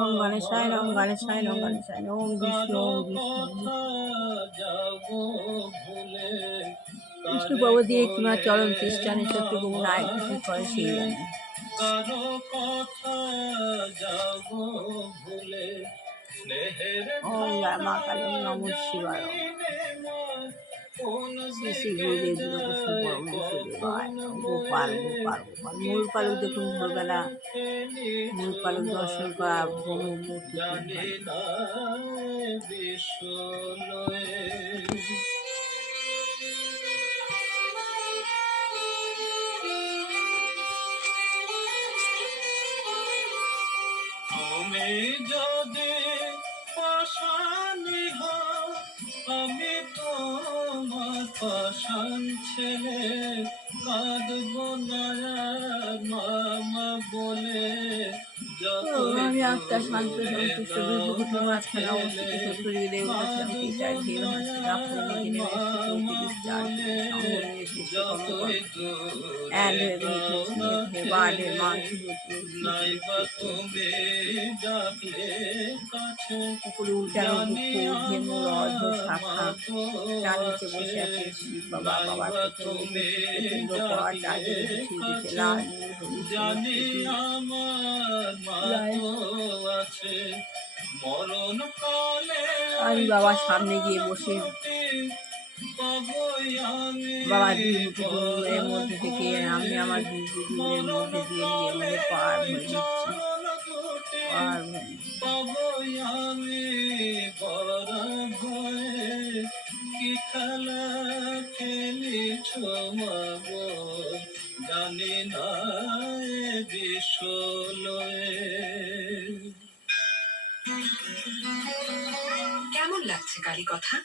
ওম গণেশায় নম গণেশায় নম গণেশায় নম ওম বিষ্ণু ওম বিষ্ণু বিষ্ণু বাবু দিয়ে কিমা চরম খ্রিস্টানের শত্রু গুণ আয় কি করে সেই জানে। কারো কথা যাব ভুলে ওম জয় মা কালী নম শিবায় শ্রী শ্রী গুরুদেব দুর্গাকৃষ্ণ পরমেশ্বরদেবায় গোপাল গোপাল গোপাল মূল পালক দেখুন ভোরবেলা মূল পালক দর্শন করা ব্রহ্মমূর্তি তুমি যদি পাশানি হও আমি তোমার পাশান ছেলে কাঁদব না মামা বলে। আমি আত্মা শান্ত সন্তুষ্ট বিভূতির মাঝখানে অবস্থিত শত্রুদের উঠেছিলাম কি চাই ঢের হাসি রাগ করে নিজে নেমে পুকুরে উল্টানো মূল অর্ধ শাখা তার নিচে বসে আছে শিব বাবা বাবার লাল আমি বাবার সামনে গিয়ে বসে বাবা দুর্গের মধ্যে থেকে আমি আমার দুর্গের মধ্যে দিয়ে নিজের মধ্যে পার ভরে নিচ্ছি পার কি খেলা খেলিছ মাগো জানি না কেমন লাগছে কালী কথা?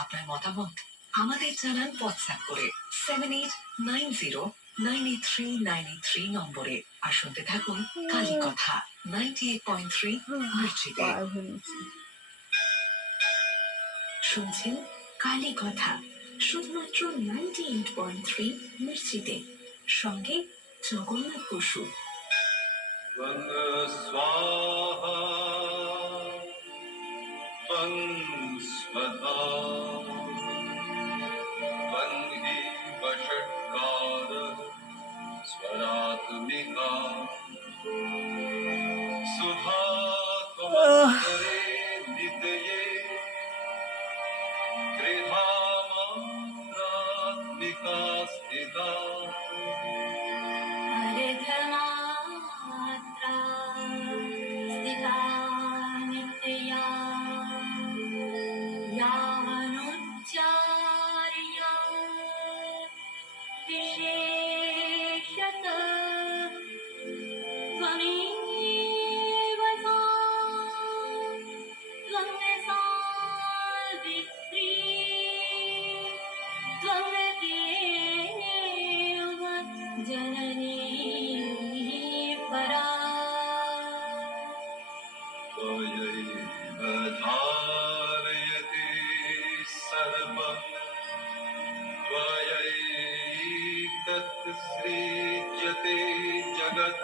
আপনার মতামত আমাদের জানান হোয়াটসঅ্যাপ করে 7890983983 নম্বরে। আর শুনতে থাকুন কালী কথা 98.3 মির্চিতে। শুনছেন কালী কথা শুধুমাত্র 98.3 মির্চিতে, সঙ্গে জগন্নাথ বসু।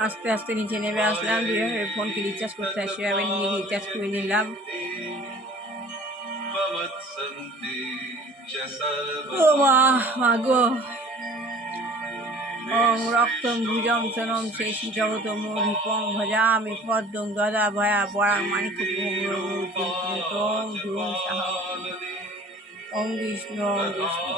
আস্তে আস্তে নিচে নেমে আসলাম, যেভাবে ফোনকে রিচার্জ করতে হয় সেভাবে নিয়ে রিচার্জ করে নিলাম। ও মা গো ওম রক্তম ভুজম সনম শেষী জগত মোহিপং ভজামি পদ্মং গদা ভয়া বরাং মানিকম ধুম সাহ ওম বিষ্ণু ওম বিষ্ণু।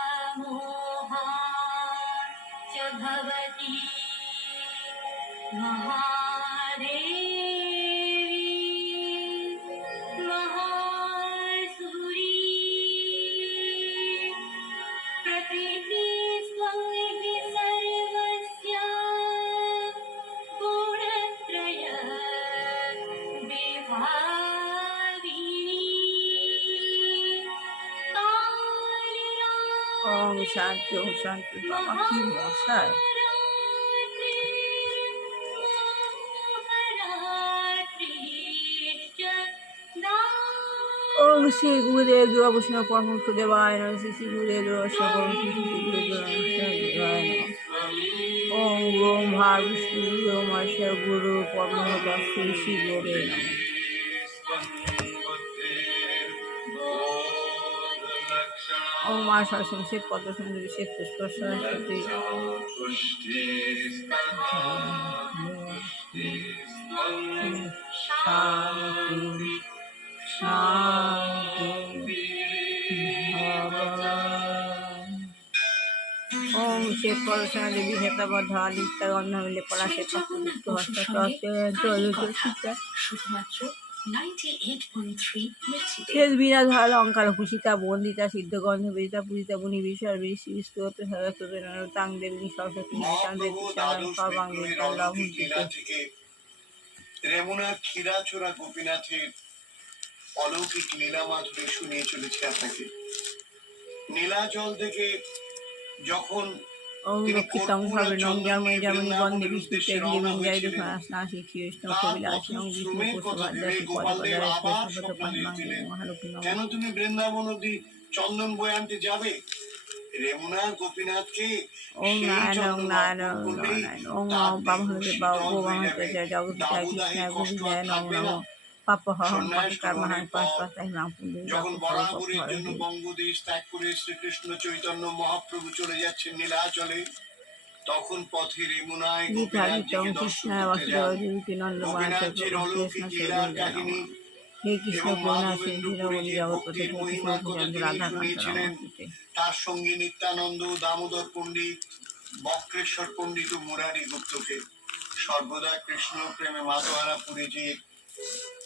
महामोहा च भवति महादेवी महासुरी प्रकृतिस्त्वं हि सर्वस्य गुणत्रयस्य ওম শান্তি ওম শান্তি। বাবা কি মশাই! ওম শ্রী গুরুদেব যোগভূষণ পরমহংস দেবায় নমঃ। শ্রী শ্রী গুরুদেব সকল শ্রী শ্রী গুরুদেব দেবায় নমঃ। ওম ওম ভার বিষ্ণু গুরু মহেশ্বর গুরু পরমহংস শ্রী শ্রী গুরুদেব নমঃ। ওম মা সরস্বতী শিব পদ্ম সুন্দরী শিব পুষ্প সরস্বতী শান্তি শান্তি ভগবান। ওম শিব পরশনা দেবী হেতাবদ্ধ আদিত্য গন্ধ মিলে পড়া শ্রী শেখা জগন্নাথ প্রযুক্ত বসুর সঙ্গে কথা শুধুমাত্র 98.3 মির্চিতে। তেল বিনা ধরা লঙ্কার ভূষিতা বন্দিতা সিদ্ধ গন্ধ বেদিতা পূজিতা মুনি বিশ্বর বিশ্বর বিস্তৃত তাং দেবী সরস্বতী নিশান্দের মহাপ্রভু কৃষ্ণ দ্বাদশ সর্বাং বিগ্রহের বিদ্যার অলৌকিক লীলা লভন্তিতে। থেকে রেমুনার ক্ষীরাচোরা গোপীনাথের অলৌকিক লীলা মাধুরী শুনিয়ে চলেছে আপনাকে। নীলাচল থেকে যখন ওম তিনি লক্ষিতং কর্পূর আর সর্বে নং চন্দন জন্মে নিয়ে জন্মনি বন্দে বৃন্দাবনের বিষ্ণু উদ্দেশ্যে তেগিরি রওনা বঞ্জায় হয়েছিলেন, স্নাসি কৃষ্ণ তার কবিলাস নং বিষ্ণু পথশ্রমের কথা ভেবে পুষ্পবাদাসী পদে গোপালদেব পদারে আবার কৃষ্ণ পদ স্বপ্নাদেশ পান্নাং দিলেন, মহালক্ষ্মী নম। কেন তুমি বৃন্দাবন অব্দি চন্দন বয়ে আনতে যাবে? রেমুনার গোপীনাথকে ওম সেই নারায়ণ ওম চন্দন নারায়ণ অর্পণ ওম করলেই নারায়ণ ওম তার দেহ বামহদেব শীতল গো হয়ে বামহতে যাবে, জগৎপিতায় কৃষ্ণ দাবদাহে কষ্ট আর গোবিন্দায় নম থাকবে না। নম পাপ হরম সন্ন্যাস পাপকার মহান গ্রহণের পর পাশপাতায় নাম পুণ্য যখন পাপ বরাবরের হর জন্য বঙ্গদেশ ত্যাগ করে শ্রীকৃষ্ণ চৈতন্য মহাপ্রভু চলে যাচ্ছেন নীলাচলে, তখন পথে রেমুনায় গীতা গীতং গোপীনাথজিকে দর্শন কৃষ্ণায় করতে বাসুদেব যান। দেবকী নন্দ গোপীনাথজির অলৌকিক লীলার কাহিনী হে কৃষ্ণ এবং করুণা শ্রী মাধবেন্দ্রপুরী দীনবন্ধু যে জগৎপতি ভক্তির গোপী মহিমার কথা চন্দ্র তিনি রাধাকান্ত শুনিয়েছিলেন, নমস্তে। তার সঙ্গে নিত্যানন্দ, দামোদর পণ্ডিত, বক্রেশ্বর পণ্ডিত ও মুরারি গুপ্তকে সর্বদা কৃষ্ণ প্রেমে মাতোয়ারা পুরীজির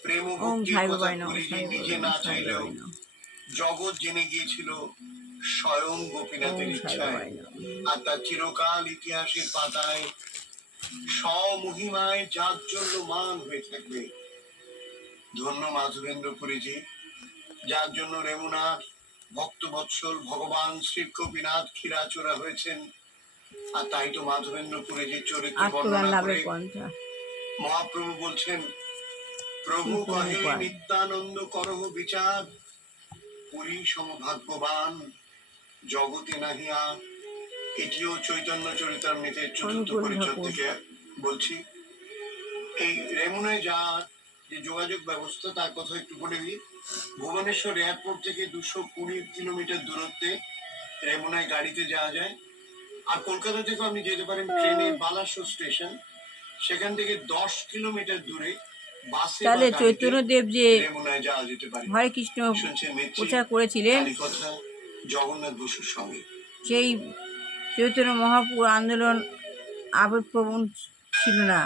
প্রেম ও ওম ভক্তির সাই কথা বাবাই নম পুরীজি সাই নিজে বাবাই না নম সাই চাইলেও বাবাই নম জগৎ জেনে গিয়েছিল স্বয়ং গোপীনাথের ওম সাই ইচ্ছায়। বাবাই নম। আর তার চিরকাল ইতিহাসের পাতায় স্বমহিমায় জাজ্জল্যমান হয়ে থাকবে। ধন্য মাধবেন্দ্রপুরীজি, যার জন্য রেমুনার ভক্তবৎসল ভগবান শ্রী গোপীনাথ ক্ষীরাচোরা হয়েছেন। আর তাই তো মাধবেন্দ্রপুরীজির চরিত্র আত্মজ্ঞান বর্ণনা করে লাভের পন্থা মহাপ্রভু বলছেন, প্রভু কি পুণ্য কহে পায়। নিত্যানন্দ করহ বিচার, পুরী সমভাগ্যবান জগতে নাহিয়া। এটিও চৈতন্য চরিতামৃতের চতুর্থ অনুকূল পরিচ্ছদ ঠাকুর। থেকে বলছি। এই রেমুনায় যাওয়ার যে যোগাযোগ ব্যবস্থা তার কথা একটু বলে দিই। ভুবনেশ্বর এয়ারপোর্ট থেকে 220 কিলোমিটার দূরত্বে রেমুনায় গাড়িতে যাওয়া যায়। আর কলকাতা থেকে আপনি যেতে পারেন ট্রেনে বালাসোর স্টেশন, সেখান থেকে 10 কিলোমিটার দূরে বাসে বা তাহলে গাড়িতে চৈতন্যদেব যে রেমুনায় যাওয়া যেতে পারে। হরে কৃষ্ণ শুনছেন মিত্রি প্রচার করেছিলেন, কালীকথা জগন্নাথ বসুর সঙ্গে। সেই চৈতন্য মহাপুর আন্দোলন আবেগপ্রবণ ছিল না।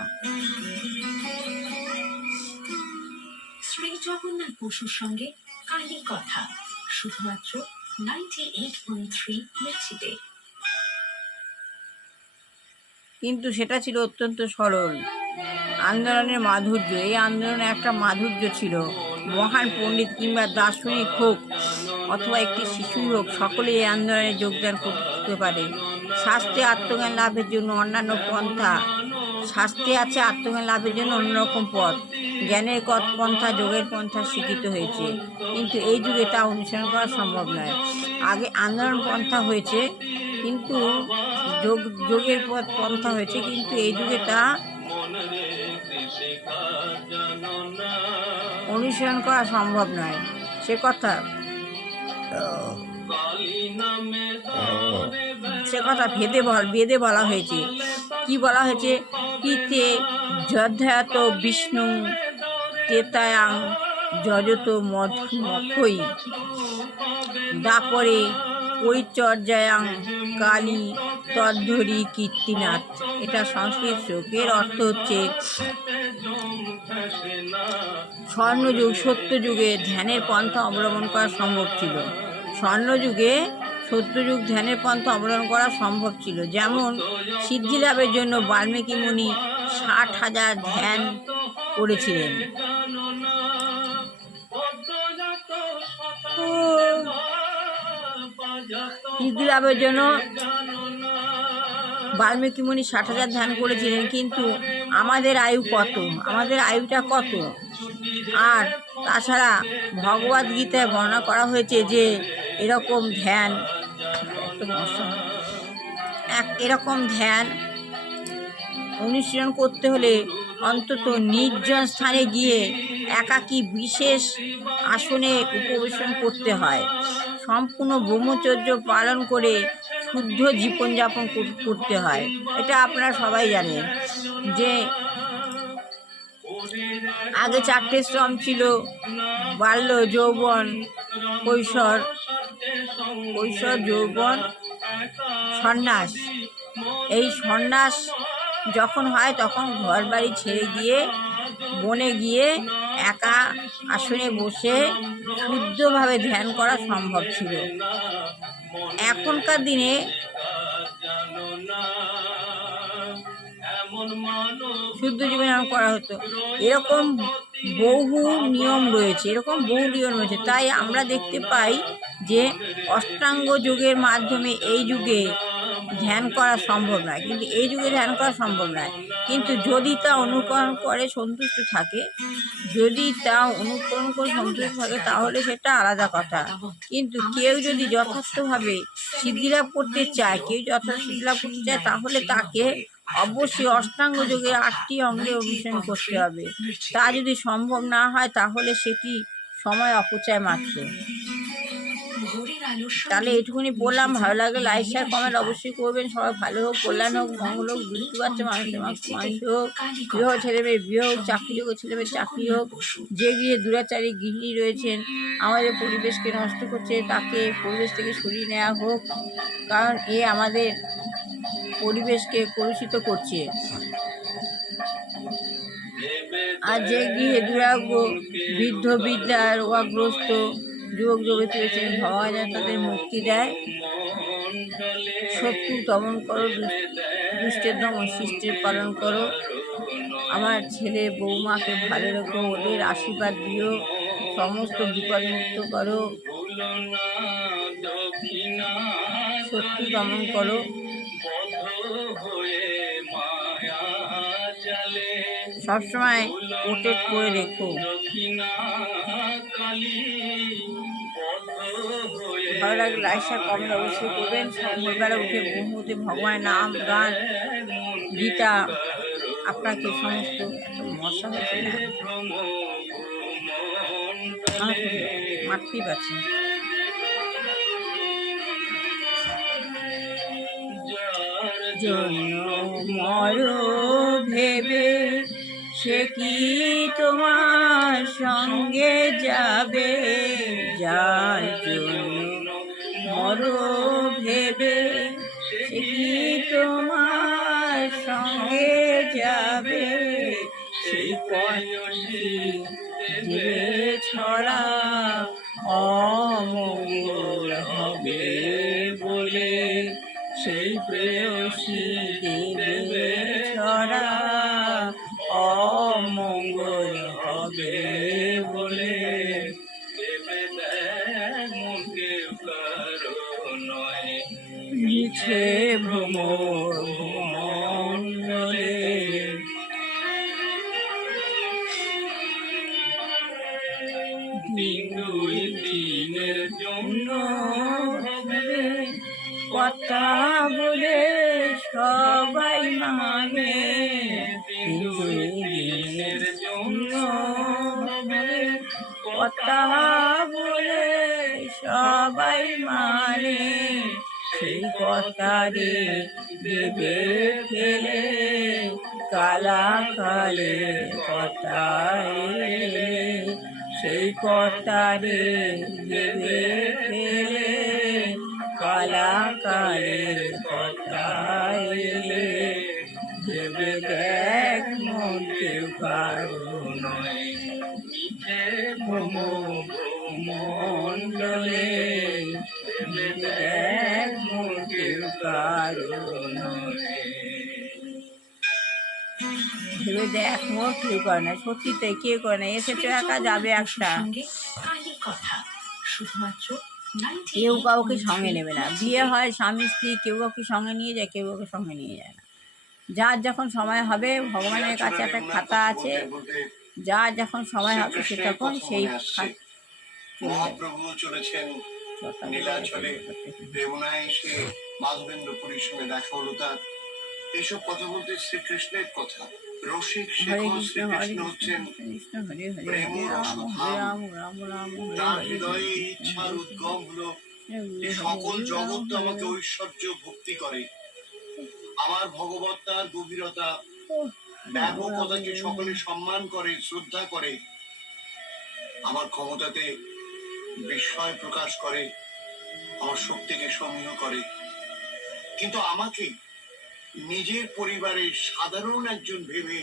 শ্রী জগন্নাথ বসুর সঙ্গে কালী কথা শুধুমাত্র 98.3 মির্চিতে। কিন্তু সেটা ছিল অত্যন্ত সরল আন্দোলনের মাধুর্য। এই আন্দোলনে একটা মাধুর্য ছিল। মহান পণ্ডিত কিংবা দার্শনিক হোক অথবা একটি শিশুই হোক, সকলেই এই আন্দোলনে যোগদান করতে পারে। শাস্ত্রে আত্মজ্ঞান লাভের জন্য অন্যান্য পন্থা, শাস্ত্রে আছে আত্মজ্ঞান লাভের জন্য অন্যরকম পথ, জ্ঞানের পন্থা, যোগের পন্থা স্বীকৃত হয়েছে, কিন্তু এই যুগে তা অনুসরণ করা সম্ভব নয়। আগে আন্দোলন পন্থা হয়েছে, কিন্তু যোগের পন্থা হয়েছে, কিন্তু এই যুগে তা অনুসরণ করা সম্ভব নয়। সে কথা বেদে বলা হয়েছে। কি বলা হয়েছে? কীতে যধ্যায়ত বিষ্ণু তেতায়াং যজত মধুমক্ষৈ দাপরে পরিচর্যায়াং কালী তদ্ধরি কীর্তিনাথ। এটা সংস্কৃত শ্লোকের অর্থ হচ্ছে, স্বর্ণযুগ সত্যযুগে ধ্যানের পন্থা অবলম্বন করা সম্ভব ছিল। স্বর্ণযুগে সত্যযুগ ধ্যানের পন্থা অবলম্বন করা সম্ভব ছিল। যেমন সিদ্ধি লাভের জন্য বাল্মীকি মুনি 60,000 ধ্যান করেছিলেন। সিদ্ধি লাভের জন্য বাল্মীকি মুনি 60,000 ধ্যান করেছিলেন, কিন্তু আমাদের আয়ু কত, আমাদের আয়ুটা কত? আর তাছাড়া ভগবদ গীতায় বর্ণনা করা হয়েছে যে এরকম ধ্যান এরকম ধ্যান অনুশীলন করতে হলে অন্তত নির্জন স্থানে গিয়ে একাকী বিশেষ আসনে উপবেশন করতে হয়। সম্পূর্ণ ব্রহ্মচর্য পালন করে শুদ্ধ জীবনযাপন করতে হয়। এটা আপনারা সবাই জানেন যে আগে 4টে শ্রম ছিল: বাল্য, যৌবন, কৈশোর, যৌবন, সন্ন্যাস। এই সন্ন্যাস যখন হয় তখন ঘর বাড়ি ছেড়ে গিয়ে বনে গিয়ে একা আসনে বসে শুদ্ধভাবে ধ্যান করা সম্ভব ছিল। এখনকার দিনে শুদ্ধ জীবন করা হতো, এরকম বহু নিয়ম রয়েছে, তাই আমরা দেখতে পাই যে অষ্টাঙ্গ যোগের মাধ্যমে এই যুগে ধ্যান করা সম্ভব নয়, কিন্তু যদি তা অনুকরণ করে সন্তুষ্ট থাকে, তাহলে সেটা আলাদা কথা। কিন্তু কেউ যদি যথার্থভাবে সিদ্ধিলাভ করতে চায়, তাহলে তাকে অবশ্যই অষ্টাঙ্গ যোগের 8টি অঙ্গে অনুসরণ করতে হবে। তা যদি সম্ভব না হয় তাহলে সেটি সময় অপচয় মাত্র। তাহলে এটুকুনি বললাম। ভালো লাগলে লাইক, শেয়ার, কমেন্ট অবশ্যই করবেন। সবাই ভালো হোক, কল্যাণ হোক, মঙ্গল হোক, বুঝতে পারছে মানুষের মানুষ হোক, বিবাহ ছেলে মেয়ে বিয়ে হোক, চাকরি হোক ছেলে মেয়ের চাকরি হোক। যে গৃহে দুরাচারী গৃহিণী রয়েছেন আমাদের পরিবেশকে নষ্ট করছে, তাকে পরিবেশ থেকে সরিয়ে নেওয়া হোক, কারণ এ আমাদের পরিবেশকে কলুষিত করছে। আর যে গৃহে দুরাগ্য বৃদ্ধ বৃদ্ধা রোগগ্রস্ত যুবক যুবতী রয়েছেন, ভগবান যেন তাদের মুক্তি দেয়। শত্রু দমন করো, দুষ্টের দমন শিষ্টের পালন করো। আমার ছেলে বৌমাকে ভালো রেখো, ওদের আশীর্বাদ দিও, সমস্ত বিপদ মুক্ত করো, শত্রু দমন করো। সবসময় প্রোটেক্ট করে রেখো। ভালো লাগলে লাইক, শেয়ার, কমেন্ট অবশ্যই করবেন। ভোরবেলা উঠে বহুমূর্তি ভগবানের নাম গান গীতা আপনাকে সমস্ত মশা হয়েছে মাতৃ পাচ্ছে। জন্য মর ভেবে সে কি তোমার সঙ্গে যাবে, যার জন্য মর ভেবে সে কি তোমার সঙ্গে যাবে, সেই পথটি যে ছড়া অমঙ্গল হবে বলে, সেই প্রেয়সী দেবে ছড়া অমঙ্গল হবে বলে, মিছে ভ্রমর মণ্ডলে। দিনের জন্য কথা বলে সবাই মানে, দিনের জন্য কথা বলে সবাই মানে, সেই কথারে দেবে ফেলে কালা কালে কথায়, সেই কথারে দেবে ফেলে কালা কালে কথায়, দেবে দেখ মন কেউ কারো নয়, মণ্ডলে দেখ মন কেউ কারো নয়, ভেবে দেখ মোর কেউ করে না। সত্যি তাই, কেউ করে না। এসেছো একা, যাবে একটা। কালী কথা শুধুমাত্র কেউ কাউকে সঙ্গে নেবে না। বিয়ে হয় স্বামী স্ত্রী, কেউ কাউকে সঙ্গে নিয়ে যায়, কেউ কাউকে সঙ্গে নিয়ে যায় না। যার যখন সময় হবে, ভগবানের কাছে একটা খাতা আছে, যার যখন সময় হবে সে তখন সেই মহাপ্রভু চলেছেন নীলাচলে, যমুনায় এসে মাধবেন্দ্রপুরীর সঙ্গে দেখা হলো তার। এইসব কথা বলতে শ্রীকৃষ্ণের কথা। রসিক শেখর শ্রীকৃষ্ণ হচ্ছেন প্রেম রসধাম। তার হৃদয়ে ইচ্ছার উদ্গম হলো যে সকল জগৎ আমাকে ঐশ্বর্য ভক্তি করে। আমার ভগবত তার গভীরতা ব্যাপকতাকে সকলে সম্মান করে, শ্রদ্ধা করে। আমার ক্ষমতাতে বিস্ময় প্রকাশ করে, আমার শক্তিকে সমীহ করে। কিন্তু আমাকে নিজের পরিবারের সাধারণ একজন ভেবে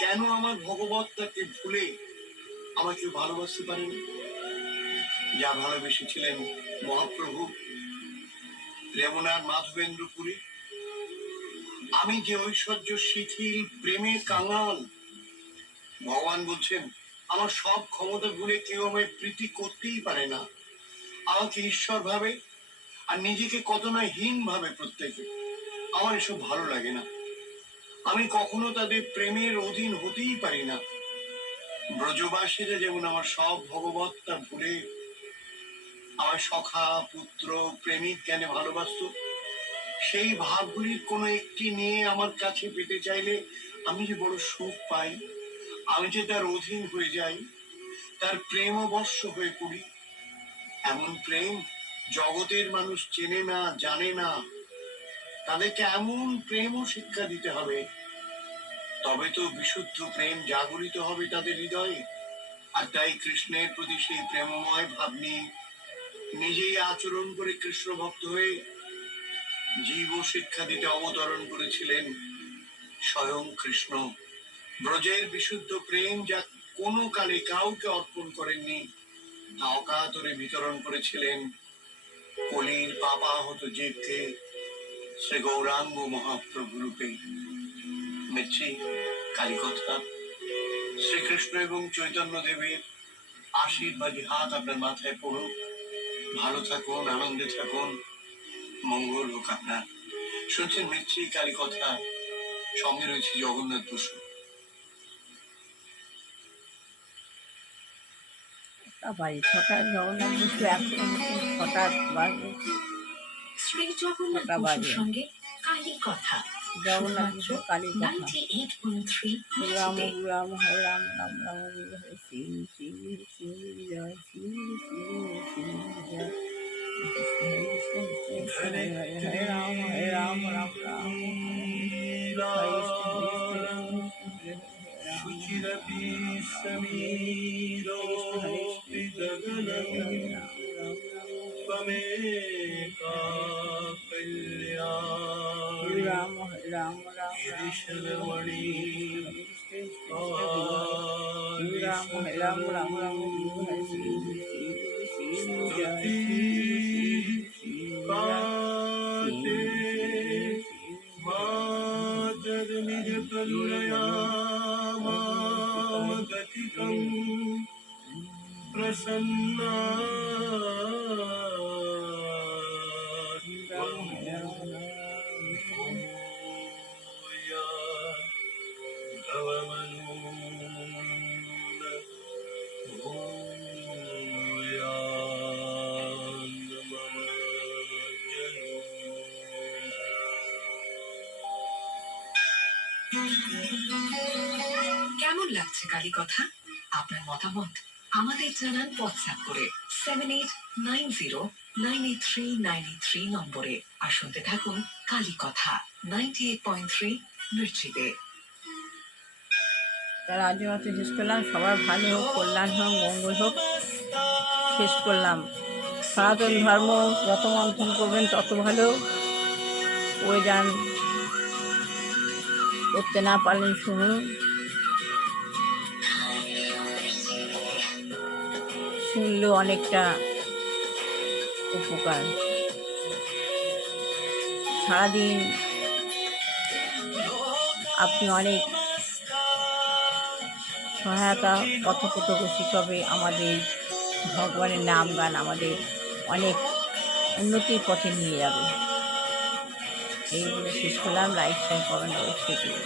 কেন আমার ভগবতটাকে ভুলে আমাকে ভালোবাসতে পারেন? যা ভালোবেসেছিলেন মহাপ্রভু যমুনার মাধবেন্দ্রপুরী, আমি যে ঐশ্বর্য শিথিল প্রেমের কাঙাল। ভগবান বলছেন আমার সব ক্ষমতা ভুলে কেউ আমায় প্রীতি করতেই পারে না। আমাকে ঈশ্বর ভাবে আর নিজেকে কত না হীন ভাবে প্রত্যেকে। আমার এসব ভালো লাগে না। আমি কখনো তাদের প্রেমের অধীন হতেই পারি না। ব্রজবাসীরা যেমন আমার সব ভগবতটা ভুলে আমার সখা পুত্র প্রেমিক জ্ঞানে ভালোবাসত, সেই ভাবগুলির কোনো একটি নিয়ে আমার কাছে পেতে চাইলে আমি যে বড় সুখ পাই। আমি যে তার অধীন হয়ে যাই, তার প্রেমবশ হয়ে পড়ি। এমন প্রেম জগতের মানুষ চেনে না, জানে না। তাদেরকে এমন প্রেমও শিক্ষা দিতে হবে, তবে তো বিশুদ্ধ প্রেম জাগরিত হবে তাদের হৃদয়ে। আর তাই কৃষ্ণের প্রতি সেই প্রেমময় ভাব নিয়ে নিজেই আচরণ করে কৃষ্ণ ভক্ত হয়ে জীব শিক্ষা দিতে অবতরণ করেছিলেন স্বয়ং কৃষ্ণ। ব্রজের বিশুদ্ধ প্রেম যা কোনো কালে কাউকে অর্পণ করেননি, তা অকাতরে বিতরণ করেছিলেন কলির পাপাহত জীবকে শ্রী গৌরাঙ্গ মহাপ্রভু রূপে। মিছি কালীকথা। শ্রীকৃষ্ণ এবং চৈতন্য দেবের আশীর্বাদী হাত আপনার মাথায় পড়ুক। ভালো থাকুন, আনন্দে থাকুন, মঙ্গল হোক আপনার। শুনছেন মিছি কালীকথা, সঙ্গে রয়েছে জগন্নাথ বসু। বাড়ি 6টায় জগন্নাথ বসু, এখন 6টা বাজে। শ্রী জগন্নাথ ছটা বসুর বাজে। সঙ্গে কালী কথা, জগন্নাথ বসু কালীর কথা। 98.3 রাম মির্চিতে। রাম হরে রাম রাম রাম হরে শ্রী শ্রী শ্রী জয় শ্রী শ্রী শ্রী জয় হরে হরে রাম রাম রাম শুচিরপি সমীরোপি গগনম ত্বমেকা কল্যাণী রাম রাম রাম ঋষভমণি রাম রাম রাম রাম হরে শ্রী শ্রী শ্রী জয় কাতে মাতর নিজ করুণয়া মাগতিকং প্রসন্না কেমন লাগছে কালী কথা? আপনার মতামত আমাদের জানান হোয়াটসঅ্যাপ করে 7890983983 নম্বরে। আর শুনতে থাকুন কালী কথা 98.3 মির্চিতে। তার আজ মতো শেষ করলাম। সবার ভালো হোক, কল্যাণ হোক, মঙ্গল হোক, শেষ করলাম। সনাতন ধর্ম যত মন্থন করবেন তত ভালো। করে যান, করতে না পারলেন শুনুন, শুনলেও অনেকটা উপকার। সারাদিন আপনি অনেক সহায়তা কথোপকথন হবে। আমাদের ভগবানের নাম গান আমাদের অনেক উন্নতির পথে নিয়ে যাবে। এই বলে শেষ করলাম। লাইক শেয়ার কমেন্ট অবশ্যই করুন।